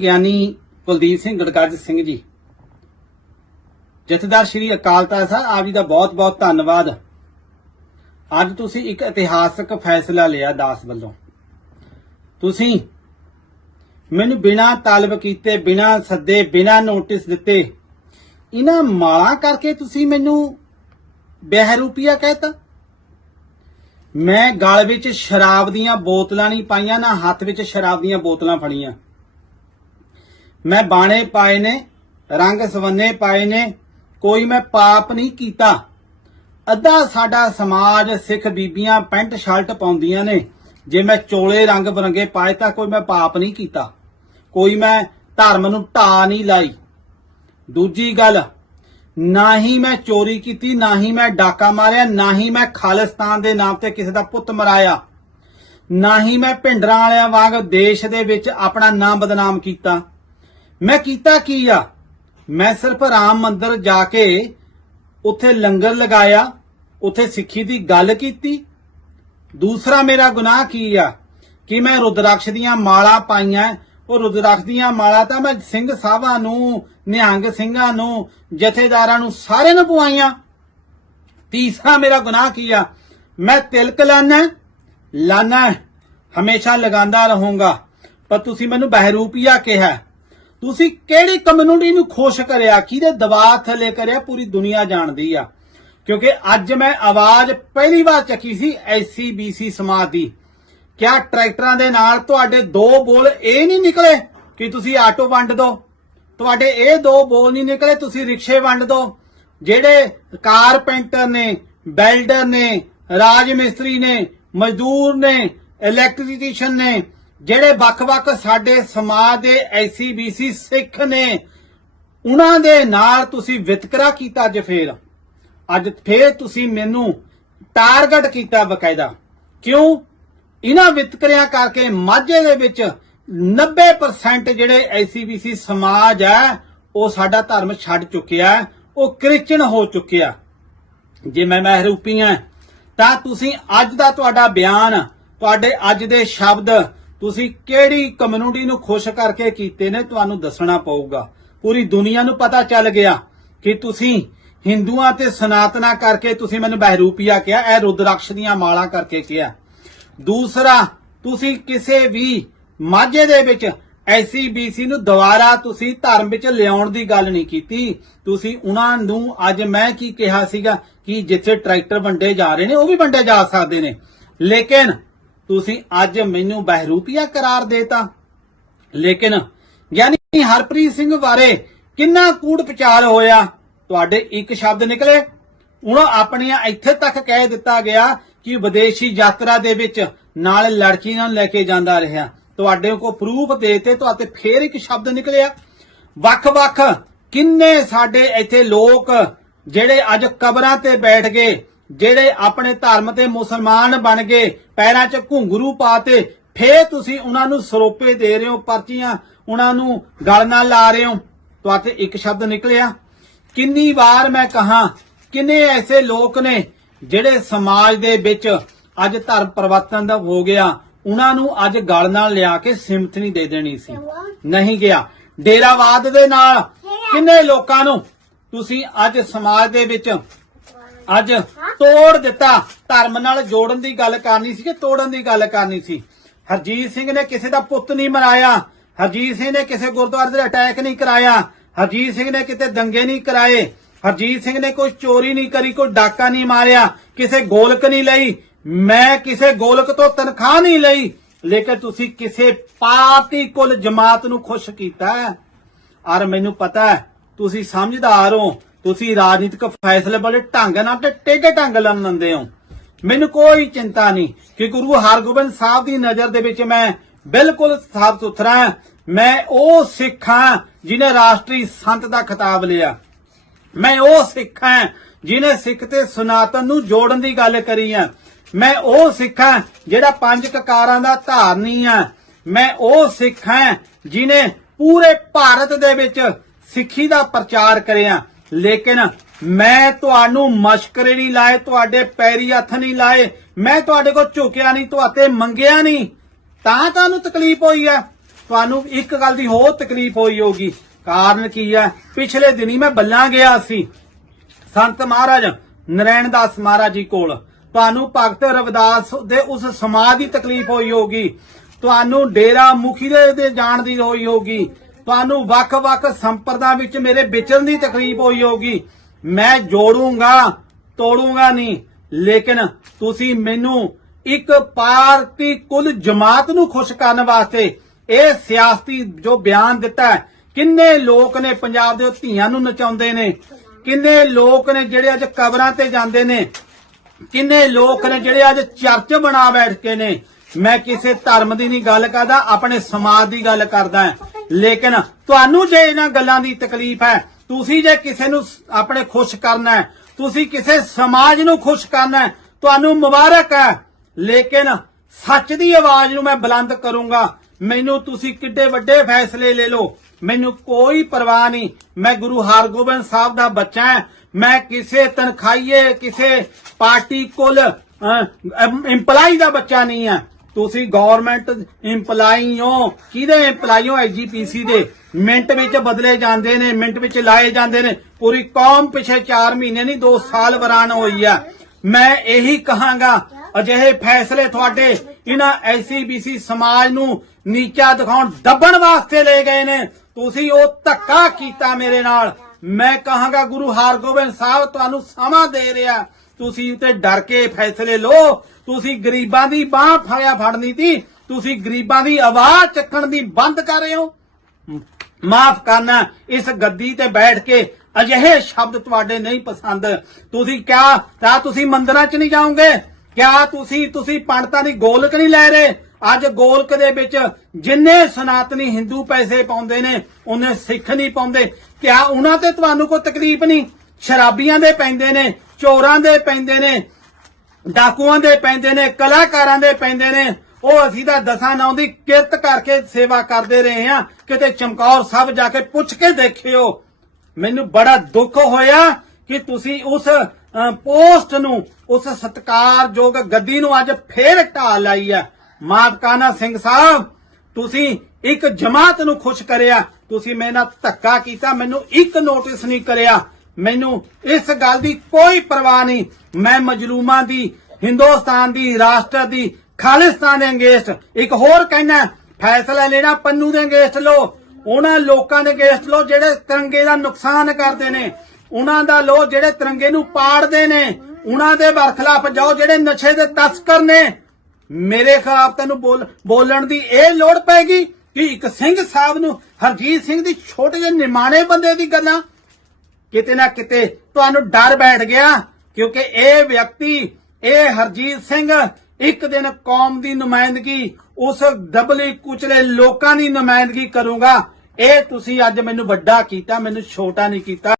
ਗਿਆਨੀ ਕੁਲਦੀਪ ਸਿੰਘ ਗੜਕਾਜ ਸਿੰਘ ਜੀ ਜਥੇਦਾਰ ਸ਼੍ਰੀ ਅਕਾਲ ਤਖਤ ਸਾਹਿਬ ਆਪ ਜੀ ਦਾ ਬਹੁਤ-ਬਹੁਤ ਧੰਨਵਾਦ ਅੱਜ ਤੁਸੀਂ ਇੱਕ ਇਤਿਹਾਸਕ ਫੈਸਲਾ ਲਿਆ ਦਾਸ ਵੱਲੋਂ ਤੁਸੀਂ ਮੈਨੂੰ ਬਿਨਾ ਤਾਲਬ ਕੀਤੇ ਬਿਨਾ ਸੱਦੇ ਬਿਨਾ ਨੋਟਿਸ ਦਿੱਤੇ ਇਹਨਾਂ ਮਾਲਾ ਕਰਕੇ ਤੁਸੀਂ ਮੈਨੂੰ ਬਹਿਰੂਪੀਆ ਕਹਿਤਾ ਮੈਂ ਗਲ ਵਿੱਚ ਸ਼ਰਾਬ ਦੀਆਂ ਬੋਤਲਾਂ ਨਹੀਂ ਪਾਈਆਂ ਨਾ ਹੱਥ ਵਿੱਚ ਸ਼ਰਾਬ ਦੀਆਂ ਬੋਤਲਾਂ ਫੜੀਆਂ ਮੈਂ ਬਾਣੇ ਪਾਏ ਨੇ ਰੰਗ ਸਵੰਨੇ ਪਾਏ ਨੇ ਕੋਈ ਮੈਂ ਪਾਪ ਨਹੀਂ ਕੀਤਾ ਅੱਧਾ ਸਾਡਾ ਸਮਾਜ ਸਿੱਖ ਬੀਬੀਆਂ ਪੈਂਟ ਸ਼ਰਟ ਪਾਉਂਦੀਆਂ ਨੇ ਜੇ ਮੈਂ ਚੋਲੇ ਰੰਗ ਬਰੰਗੇ ਪਾਏ ਤਾਂ ਕੋਈ ਮੈਂ ਪਾਪ ਨਹੀਂ ਕੀਤਾ ਕੋਈ ਮੈਂ ਧਰਮ ਨੂੰ ਢਾ ਨਹੀਂ ਲਾਈ ਦੂਜੀ ਗੱਲ ਨਾ ਹੀ ਮੈਂ ਚੋਰੀ ਕੀਤੀ ਨਾ ਹੀ ਮੈਂ ਡਾਕਾ ਮਾਰਿਆ ਨਾ ਹੀ ਮੈਂ ਖਾਲਿਸਤਾਨ ਦੇ ਨਾਮ ਤੇ ਕਿਸੇ ਦਾ ਪੁੱਤ ਮਰਾਇਆ ਨਾ ਹੀ ਮੈਂ ਭਿੰਡਰਾਂ ਵਾਲਿਆਂ ਵਾਂਗ ਦੇਸ਼ ਦੇ ਵਿੱਚ ਆਪਣਾ ਨਾਮ ਬਦਨਾਮ ਕੀਤਾ ਮੈਂ ਕੀਤਾ ਕੀ ਆ ਮੈਂ ਸਿਰਫ ਰਾਮ ਮੰਦਰ ਜਾ ਕੇ ਉੱਥੇ ਲੰਗਰ ਲਗਾਇਆ ਉੱਥੇ ਸਿੱਖੀ ਦੀ ਗੱਲ ਕੀਤੀ ਦੂਸਰਾ ਮੇਰਾ ਗੁਨਾਹ ਕੀ ਆ ਕਿ ਮੈਂ ਰੁਦਰਾਕਸ਼ ਦੀਆਂ ਮਾਲਾ ਪਾਈਆਂ ਉਹ ਰੁਦਰਾਕਸ਼ ਦੀਆਂ ਮਾਲਾ ਤਾਂ ਮੈਂ ਸਿੰਘ ਸਾਹਿਬਾਂ ਨੂੰ ਨਿਹੰਗ ਸਿੰਘਾਂ ਨੂੰ ਜਥੇਦਾਰਾਂ ਨੂੰ ਸਾਰੇ ਨੂੰ ਪਵਾਈਆਂ ਤੀਸਰਾ ਮੇਰਾ ਗੁਨਾਹ ਕੀ ਆ ਮੈਂ ਤਿਲਕ ਲਾਣਾ ਲਾਣਾ ਹਮੇਸ਼ਾ ਲਗਾਉਂਦਾ ਰਹੂੰਗਾ ਪਰ ਤੁਸੀਂ ਮੈਨੂੰ ਬਹਿਰੂਪੀਆ ਕਿਹਾ ਤੁਸੀਂ ਕਿਹੜੀ ਕਮਿਊਨਿਟੀ ਨੂੰ ਖੁਸ਼ ਕਰਿਆ ਕਿਹਦੇ ਦਬਾਅ ਥੱਲੇ ਕਰਿਆ ਪੂਰੀ ਦੁਨੀਆ ਜਾਣਦੀ ਆ ਕਿਉਂਕਿ ਅੱਜ ਮੈਂ ਆਵਾਜ਼ ਪਹਿਲੀ ਵਾਰ ਚੱਕੀ ਸੀ ਐਸਸੀਬੀਸੀ ਸਮਾਜ ਦੀ ਕਿਆ ਟਰੈਕਟਰਾਂ ਦੇ ਨਾਲ ਤੁਹਾਡੇ ਦੋ ਬੋਲ ਇਹ ਨਹੀਂ ਨਿਕਲੇ ਕਿ ਤੁਸੀਂ ਆਟੋ ਵੰਡ ਦੋ ਤੁਹਾਡੇ ਇਹ ਦੋ ਬੋਲ ਨਹੀਂ ਨਿਕਲੇ ਤੁਸੀਂ ਰਿਕਸ਼ੇ ਵੰਡ ਦੋ ਜਿਹੜੇ ਕਾਰਪੈਂਟਰ ਨੇ ਬੈਲਡਰ ਨੇ ਰਾਜ ਮਿਸਤਰੀ ਨੇ ਮਜ਼ਦੂਰ ਨੇ ਇਲੈਕਟ੍ਰੀਸ਼ੀਅਨ ਨੇ ਜਿਹੜੇ ਵੱਖ-ਵੱਖ ਸਾਡੇ ਸਮਾਜ ਦੇ ਐਸੀਬੀਸੀ ਸਿੱਖ ਨੇ ਉਹਨਾਂ ਦੇ ਨਾਲ ਤੁਸੀਂ ਵਿਤਕਰਾ ਕੀਤਾ ਜੇ ਫੇਰ ਅੱਜ ਫੇਰ ਤੁਸੀਂ ਮੈਨੂੰ ਟਾਰਗੇਟ ਕੀਤਾ ਬਕਾਇਦਾ ਕਿਉਂ ਇਹਨਾਂ ਵਿਤਕਰਿਆਂ ਕਰਕੇ ਮਾਝੇ ਦੇ ਵਿੱਚ 90% ਜਿਹੜੇ ਐਸੀਬੀਸੀ ਸਮਾਜ ਹੈ ਉਹ ਸਾਡਾ ਧਰਮ ਛੱਡ ਚੁੱਕਿਆ ਉਹ ਕ੍ਰਿਸਚਨ ਹੋ ਚੁੱਕਿਆ ਜੇ ਮੈਂ ਮਹਿਰੂਪੀ ਆ ਤਾਂ ਤੁਸੀਂ ਅੱਜ ਦਾ ਤੁਹਾਡਾ ਬਿਆਨ ਤੁਹਾਡੇ ਅੱਜ ਦੇ ਸ਼ਬਦ ਤੁਸੀਂ ਕਿਹੜੀ ਕਮਿਊਨਿਟੀ ਨੂੰ ਖੁਸ਼ ਕਰਕੇ ਕੀਤੇ ਨੇ ਤੁਹਾਨੂੰ ਦੱਸਣਾ ਪਊਗਾ ਪੂਰੀ ਦੁਨੀਆ ਨੂੰ ਪਤਾ ਚੱਲ ਗਿਆ ਕਿ ਤੁਸੀਂ ਹਿੰਦੂਆਂ ਤੇ ਸਨਾਤਨਾ ਕਰਕੇ ਤੁਸੀਂ ਮੈਨੂੰ ਬਹਿਰੂਪੀਆ ਕਿਹਾ ਇਹ ਰੁਦਰਾਕਸ਼ ਦੀਆਂ ਮਾਲਾ ਕਰਕੇ ਕਿਹਾ ਦੂਸਰਾ ਤੁਸੀਂ ਕਿਸੇ ਵੀ ਮਾਝੇ ਦੇ ਵਿੱਚ ਬੀਸੀ ਨੂੰ ਦੁਬਾਰਾ ਤੁਸੀਂ ਧਰਮ ਵਿੱਚ ਲਿਆਉਣ ਦੀ ਗੱਲ ਨਹੀਂ ਕੀਤੀ ਤੁਸੀਂ ਉਹਨਾਂ ਨੂੰ ਅੱਜ ਮੈਂ ਕੀ ਕਿਹਾ ਸੀਗਾ ਕਿ ਜਿੱਥੇ ਟਰੈਕਟਰ ਵੰਡੇ ਜਾ ਰਹੇ ਨੇ ਉਹ ਵੀ ਵੰਡੇ ਜਾ ਸਕਦੇ ਨੇ ਲੇਕਿਨ ਤੁਸੀਂ ਅੱਜ ਮੈਨੂੰ ਬਹਿਰੂਪੀਆ ਕਰਾਰ ਦੇਤਾ ਲੇਕਿਨ ਯਾਨੀ ਹਰਪ੍ਰੀਤ ਸਿੰਘ ਬਾਰੇ ਕਿੰਨਾ ਕੂੜ ਪ੍ਰਚਾਰ ਹੋਇਆ ਤੁਹਾਡੇ ਇੱਕ ਸ਼ਬਦ ਨਿਕਲੇ ਉਹ ਆਪਣੀਆਂ ਇੱਥੇ ਤੱਕ ਕਹਿ ਦਿੱਤਾ ਗਿਆ ਕਿ ਵਿਦੇਸ਼ੀ ਯਾਤਰਾ ਦੇ ਵਿੱਚ ਨਾਲ ਲੜਕੀਆਂ ਨੂੰ ਲੈ ਕੇ ਜਾਂਦਾ ਰਿਹਾ ਤੁਹਾਡੇ ਕੋ ਪ੍ਰੂਫ ਦੇਤੇ ਤੁਹਾਤੇ ਫੇਰ ਇੱਕ ਸ਼ਬਦ ਨਿਕਲਿਆ ਵੱਖ-ਵੱਖ ਕਿੰਨੇ ਸਾਡੇ ਇੱਥੇ ਲੋਕ ਜਿਹੜੇ ਅੱਜ ਕਬਰਾਂ ਤੇ ਬੈਠ ਗਏ ਜਿਹੜੇ ਆਪਣੇ ਧਰਮ ਤੇ ਮੁਸਲਮਾਨ ਬਣ ਗਏ ਪੈਰਾਂ 'ਚ ਘੁੰਗਰੂ ਪਾਤੇ ਫੇਰ ਤੁਸੀਂ ਉਹਨਾਂ ਨੂੰ ਸਰੋਪੇ ਦੇ ਰਹੇ ਹੋ ਪਰਚੀਆਂ ਉਹਨਾਂ ਨੂੰ ਗਲ ਨਾਲ ਲਾ ਰਹੇ ਹੋ ਤੇ ਇੱਕ ਸ਼ਬਦ ਨਿਕਲਿਆ ਕਿੰਨੀ ਵਾਰ ਮੈਂ ਕਹਾ ਕਿੰਨੇ ਐਸੇ ਲੋਕ ਨੇ ਜਿਹੜੇ ਸਮਾਜ ਦੇ ਵਿੱਚ ਅੱਜ ਧਰਮ ਪਰਵਰਤਨ ਦਾ ਹੋ ਗਿਆ ਉਹਨਾਂ ਨੂੰ ਅੱਜ ਗਲ ਨਾਲ ਲਿਆ ਕੇ ਸਿਮਥਨੀ ਦੇ ਦੇਣੀ ਸੀ ਨਹੀਂ ਗਿਆ ਡੇਰਾਵਾਦ ਦੇ ਨਾਲ ਕਿੰਨੇ ਲੋਕਾਂ ਨੂੰ ਤੁਸੀਂ ਅੱਜ ਸਮਾਜ ਦੇ ਵਿੱਚ ਅੱਜ ਤੋੜ ਦਿੱਤਾ ਧਰਮ ਨਾਲ ਜੋੜਨ ਦੀ ਗੱਲ ਕਰਨੀ ਸੀ ਕਿ ਤੋੜਨ ਦੀ ਗੱਲ ਕਰਨੀ ਸੀ ਹਰਜੀਤ ਸਿੰਘ ਨੇ ਕਿਸੇ ਦਾ ਪੁੱਤ ਨਹੀਂ ਮਰਾਇਆ ਹਰਜੀਤ ਸਿੰਘ ਨੇ ਕਿਸੇ ਗੁਰਦੁਆਰੇ ਦੇ ਅਟੈਕ ਨਹੀਂ ਕਰਾਇਆ ਹਰਜੀਤ ਸਿੰਘ ਨੇ ਕਿਤੇ ਦੰਗੇ ਨਹੀਂ ਕਰਾਏ ਹਰਜੀਤ ਸਿੰਘ ਨੇ ਕੋਈ ਚੋਰੀ ਨਹੀਂ ਕਰੀ ਕੋਈ ਡਾਕਾ ਨਹੀਂ ਮਾਰਿਆ ਕਿਸੇ ਗੋਲਕ ਨਹੀਂ ਲਈ ਮੈਂ ਕਿਸੇ ਗੋਲਕ ਤੋਂ ਤਨਖਾਹ ਨਹੀਂ ਲਈ ਲੇਕਿਨ ਤੁਸੀਂ ਕਿਸੇ ਪਾਰਟੀ ਕੁੱਲ ਜਮਾਤ ਨੂੰ ਖੁਸ਼ ਕੀਤਾ ਔਰ ਮੈਨੂੰ ਪਤਾ ਹੈ ਤੁਸੀਂ ਸਮਝਦਾਰ ਹੋ ਤੁਸੀਂ ਰਾਜਨੀਤਿਕ ਫੈਸਲੇ ਬਾਰੇ ਢੰਗ ਨਾਲ ਤੇ ਟੇਢੇ ਢੰਗ ਨਾਲ ਲੰਨਦੇ ਹੋ ਮੈਨੂੰ ਕੋਈ ਚਿੰਤਾ ਨਹੀਂ ਕਿ ਗੁਰੂ ਹਰਗੋਬਿੰਦ ਸਾਹਿਬ ਦੀ ਨਜ਼ਰ ਦੇ ਵਿੱਚ ਮੈਂ ਬਿਲਕੁਲ ਸਾਫ ਸੁਥਰਾ ਮੈਂ ਉਹ ਸਿੱਖਾਂ ਜਿਨੇ ਰਾਸ਼ਟਰੀ ਸੰਤ ਦਾ ਖਿਤਾਬ ਲਿਆ ਮੈਂ ਉਹ ਸਿੱਖਾਂ ਜਿਨੇ ਸਿੱਖ ਤੇ ਸਨਾਤਨ ਨੂੰ ਜੋੜਨ ਦੀ ਗੱਲ ਕਰੀ ਆ ਮੈਂ ਉਹ ਸਿੱਖਾਂ ਜਿਹੜਾ ਪੰਜ ਕਕਾਰਾਂ ਦਾ ਧਾਰਨੀ ਆ ਮੈਂ ਉਹ ਸਿੱਖਾਂ ਜਿਨੇ ਪੂਰੇ ਭਾਰਤ ਦੇ ਵਿੱਚ ਸਿੱਖੀ ਦਾ ਪ੍ਰਚਾਰ ਕਰਿਆ ਲੇਕਿਨ ਮੈਂ ਤੁਹਾਨੂੰ ਮਸ਼ਕਰੇ ਨਹੀਂ ਲਾਏ ਤੁਹਾਡੇ ਪੈਰੀ ਹੱਥ ਨਹੀਂ ਲਾਏ ਮੈਂ ਤੁਹਾਡੇ ਕੋਲ ਝੁਕਿਆ ਨਹੀਂ ਤੁਹਾਤੇ ਮੰਗਿਆ ਨਹੀਂ ਤਾਂ ਤੁਹਾਨੂੰ ਤਕਲੀਫ ਹੋਈ ਹੈ ਤੁਹਾਨੂੰ ਇੱਕ ਗੱਲ ਦੀ ਹੋਰ ਤਕਲੀਫ ਹੋਈ ਹੋਗੀ ਕਾਰਨ ਕੀ ਹੈ ਪਿਛਲੇ ਦਿਨੀ ਮੈਂ ਬੱਲਾਂ ਗਿਆ ਸੀ ਸੰਤ ਮਹਾਰਾਜ ਨਰੈਣ ਦਾਸ ਮਹਾਰਾਜ ਜੀ ਕੋਲ ਤੁਹਾਨੂੰ ਭਗਤ ਰਵਿਦਾਸ ਦੇ ਉਸ ਸਮਾਧੀ ਤਕਲੀਫ ਹੋਈ ਹੋਗੀ ਤੁਹਾਨੂੰ ਡੇਰਾ ਮੁਖੀ ਦੇ ਜਾਣ ਦੀ ਹੋਈ ਹੋਗੀ ਤੁਹਾਨੂੰ ਵੱਖ-ਵੱਖ ਸੰਪਰਦਾ ਵਿੱਚ ਮੇਰੇ ਵਿਚਰਨ ਦੀ ਤਕਲੀਫ ਹੋਈ ਹੋਗੀ ਮੈਂ ਜੋੜੂੰਗਾ ਤੋੜੂੰਗਾ ਨਹੀਂ ਲੇਕਿਨ ਤੁਸੀਂ ਮੈਨੂੰ ਇੱਕ ਪਾਰਟੀ ਕੁੱਲ ਜਮਾਤ ਨੂੰ ਖੁਸ਼ ਕਰਨ ਵਾਸਤੇ ਇਹ ਸਿਆਸਤੀ ਜੋ ਬਿਆਨ ਦਿੱਤਾ ਕਿੰਨੇ ਲੋਕ ਨੇ ਪੰਜਾਬ ਦੇ ਧੀਆਂ ਨੂੰ ਨਚਾਉਂਦੇ ਨੇ ਕਿੰਨੇ ਲੋਕ ਨੇ ਜਿਹੜੇ ਅੱਜ ਕਬਰਾਂ ਤੇ ਜਾਂਦੇ ਨੇ ਕਿੰਨੇ ਲੋਕ ਨੇ ਜਿਹੜੇ ਅੱਜ ਚਰਚ ਬਣਾ ਬੈਠ ਕੇ ਨੇ ਮੈਂ ਕਿਸੇ ਧਰਮ ਦੀ ਨਹੀਂ ਗੱਲ ਕਰਦਾ ਆਪਣੇ ਸਮਾਜ ਦੀ ਗੱਲ ਕਰਦਾ ਲੇਕਿਨ ਤੁਹਾਨੂੰ ਜੇ ਇਹਨਾਂ ਗੱਲਾਂ ਦੀ ਤਕਲੀਫ ਹੈ ਤੁਸੀਂ ਜੇ ਕਿਸੇ ਨੂੰ ਆਪਣੇ ਖੁਸ਼ ਕਰਨਾ ਹੈ ਤੁਸੀਂ ਕਿਸੇ ਸਮਾਜ ਨੂੰ ਖੁਸ਼ ਕਰਨਾ ਹੈ ਤੁਹਾਨੂੰ ਮੁਬਾਰਕ ਹੈ ਲੇਕਿਨ ਸੱਚ ਦੀ ਆਵਾਜ਼ ਨੂੰ ਮੈਂ ਬੁਲੰਦ ਕਰੂੰਗਾ ਮੈਨੂੰ ਤੁਸੀਂ ਕਿੱਡੇ ਵੱਡੇ ਫੈਸਲੇ ਲੈ ਲਓ ਮੈਨੂੰ ਕੋਈ ਪਰਵਾਹ ਨਹੀਂ ਮੈਂ ਗੁਰੂ ਹਰਗੋਬਿੰਦ ਸਾਹਿਬ ਦਾ ਬੱਚਾ ਹਾਂ ਮੈਂ ਕਿਸੇ ਤਨਖਾਈਏ ਕਿਸੇ ਪਾਰਟੀ ਕੋਲ ਇੰਪਲਾਈ ਦਾ ਬੱਚਾ ਨਹੀਂ ਹਾਂ ਤੁਸੀਂ ਗਵਰਨਮੈਂਟ ਇੰਪਲਾਈ ਹੋ ਕਿਹਦੇ ਇੰਪਲਾਈ ਹੋ ਐਜੀਪੀਸੀ ਦੇ ਮਿੰਟ ਵਿੱਚ ਬਦਲੇ ਜਾਂਦੇ ਨੇ ਮਿੰਟ ਵਿੱਚ ਲਾਏ ਜਾਂਦੇ ਨੇ ਪੂਰੀ ਕੌਮ ਪਿਛੇ 4 ਮਹੀਨੇ ਨਹੀਂ 2 ਸਾਲ ਬਰਾਨ ਹੋਈ ਆ ਮੈਂ ਇਹੀ ਕਹਾਂਗਾ ਅਜਿਹੇ ਫੈਸਲੇ ਤੁਹਾਡੇ ਇਹਨਾਂ ਐਸਸੀਬੀਸੀ ਸਮਾਜ ਨੂੰ ਨੀਚਾ ਦਿਖਾਉਣ ਦੱਬਣ ਵਾਸਤੇ ਲੈ ਗਏ ਨੇ ਤੁਸੀਂ ਉਹ ਧੱਕਾ ਕੀਤਾ ਮੇਰੇ ਨਾਲ ਮੈਂ ਕਹਾਂਗਾ ਗੁਰੂ ਹਰਗੋਬਿੰਦ ਸਾਹਿਬ ਤੁਹਾਨੂੰ ਸਮਾਂ ਦੇ ਰਿਹਾ ਤੁਸੀਂ ਤੇ ਡਰ ਕੇ ਫੈਸਲੇ ਲੋ ਤੁਸੀਂ ਗਰੀਬਾਂ ਦੀ ਬਾਹ ਫਾਇਆ ਫੜਨੀ ਸੀ ਤੁਸੀਂ ਗਰੀਬਾਂ ਦੀ ਆਵਾਜ਼ ਚੱਕਣ ਦੀ ਬੰਦ ਕਰ ਰਹੇ ਹੋ ਮਾਫ ਕਰਨਾ ਇਸ ਗੱਦੀ ਤੇ ਬੈਠ ਕੇ ਅਜਿਹੇ ਸ਼ਬਦ ਤੁਹਾਡੇ ਨਹੀਂ ਪਸੰਦ ਤੁਸੀਂ ਕਿਆ ਤਾਂ ਤੁਸੀਂ ਮੰਦਰਾਂ 'ਚ ਨਹੀਂ ਜਾਓਗੇ ਕਿਆ ਤੁਸੀਂ ਤੁਸੀਂ ਪੰਡਤਾਂ ਦੀ ਗੋਲਕ ਨਹੀਂ ਲੈ ਰਹੇ ਅੱਜ ਗੋਲਕ ਦੇ ਵਿੱਚ ਜਿੰਨੇ ਸਨਾਤਨੀ ਹਿੰਦੂ ਪੈਸੇ ਪਾਉਂਦੇ ਨੇ ਉਹਨੇ ਸਿੱਖ ਨਹੀਂ ਪਾਉਂਦੇ ਕਿਆ ਉਹਨਾਂ ਤੇ ਤੁਹਾਨੂੰ ਕੋਈ ਤਕਲੀਫ ਨਹੀਂ ਸ਼ਰਾਬੀਆਂ ਦੇ ਪੈਂਦੇ ਨੇ ਚੋਰਾਂ ਦੇ ਪੈਂਦੇ ਨੇ ਡਾਕੂਆਂ ਦੇ ਪੈਂਦੇ ਨੇ ਕਲਾਕਾਰਾਂ ਦੇ ਪੈਂਦੇ ਨੇ ਉਹ ਅਸੀਂ ਤਾਂ ਦਸਾਂ ਨਾਉਂ ਦੀ ਕਿਰਤ ਕਰਕੇ ਸੇਵਾ ਕਰਦੇ ਰਹੇ ਆ ਕਿਤੇ ਚਮਕੌਰ ਸਭ ਜਾ ਕੇ ਪੁੱਛ ਕੇ ਦੇਖਿਓ ਮੈਨੂੰ ਬੜਾ ਦੁੱਖ ਹੋਇਆ ਕਿ ਤੁਸੀਂ ਉਸ ਪੋਸਟ ਨੂੰ ਉਸ ਸਤਕਾਰਯੋਗ ਗੱਦੀ ਨੂੰ ਅੱਜ ਫੇਰ ਢਾਲ ਲਈ ਹੈ ਮਾਤਕਾਨਾ ਸਿੰਘ ਸਾਹਿਬ ਤੁਸੀਂ ਇੱਕ ਜਮਾਤ ਨੂੰ ਖੁਸ਼ ਕਰਿਆ ਤੁਸੀਂ ਮੈਨਾਂ ਧੱਕਾ ਕੀਤਾ ਮੈਨੂੰ ਇੱਕ ਨੋਟਿਸ ਨਹੀਂ ਕਰਿਆ ਮੈਨੂੰ ਇਸ ਗੱਲ ਦੀ ਕੋਈ ਪਰਵਾਹ ਨਹੀਂ ਮੈਂ ਮਜਲੂਮਾਂ ਦੀ ਹਿੰਦੁਸਤਾਨ ਦੀ ਰਾਸ਼ਟਰ ਦੀ ਖਾਲਿਸਤਾਨ ਦੇ ਅੰਗੇਸਟ ਇੱਕ ਹੋਰ ਕਹਿਣਾ ਫੈਸਲਾ ਲੈਣਾ ਪੰਨੂ ਦੇ ਅੰਗੇਸਟ ਲੋ ਉਹਨਾਂ ਲੋਕਾਂ ਦੇ ਅੰਗੇਸਟ ਲੋ ਜਿਹੜੇ ਤਿਰੰਗੇ ਦਾ ਨੁਕਸਾਨ ਕਰਦੇ ਨੇ ਉਹਨਾਂ ਦਾ ਲੋ ਜਿਹੜੇ ਤਿਰੰਗੇ ਨੂੰ ਪਾੜਦੇ ਨੇ ਉਹਨਾਂ ਦੇ ਵਰਖਲਾਫ ਜਾਓ ਜਿਹੜੇ ਨਸ਼ੇ ਦੇ ਤਸਕਰ ਨੇ ਮੇਰੇ ਖਿਲਾਫ ਤੈਨੂੰ ਬੋਲਣ ਦੀ ਇਹ ਲੋੜ ਪੈਗੀ ਕਿ ਇੱਕ ਸਿੰਘ ਸਾਹਿਬ ਨੂੰ ਹਰਜੀਤ ਸਿੰਘ ਦੀ ਛੋਟੇ ਜਿਹੇ ਨਿਮਾਣੇ ਬੰਦੇ ਦੀ ਗੱਲਾਂ ਕਿਤੇ ਨਾ ਕਿਤੇ ਤੁਹਾਨੂੰ ਡਰ ਬੈਠ ਗਿਆ ਕਿਉਂਕਿ ਇਹ ਵਿਅਕਤੀ ਇਹ ਹਰਜੀਤ ਸਿੰਘ ਇੱਕ ਦਿਨ ਕੌਮ ਦੀ ਨੁਮਾਇੰਦਗੀ ਉਸ ਦਬਲੇ ਕੁਚਲੇ ਲੋਕਾਂ ਦੀ ਨੁਮਾਇੰਦਗੀ ਕਰੂੰਗਾ ਇਹ ਤੁਸੀਂ ਅੱਜ ਮੈਨੂੰ ਵੱਡਾ ਕੀਤਾ ਮੈਨੂੰ ਛੋਟਾ ਨਹੀਂ ਕੀਤਾ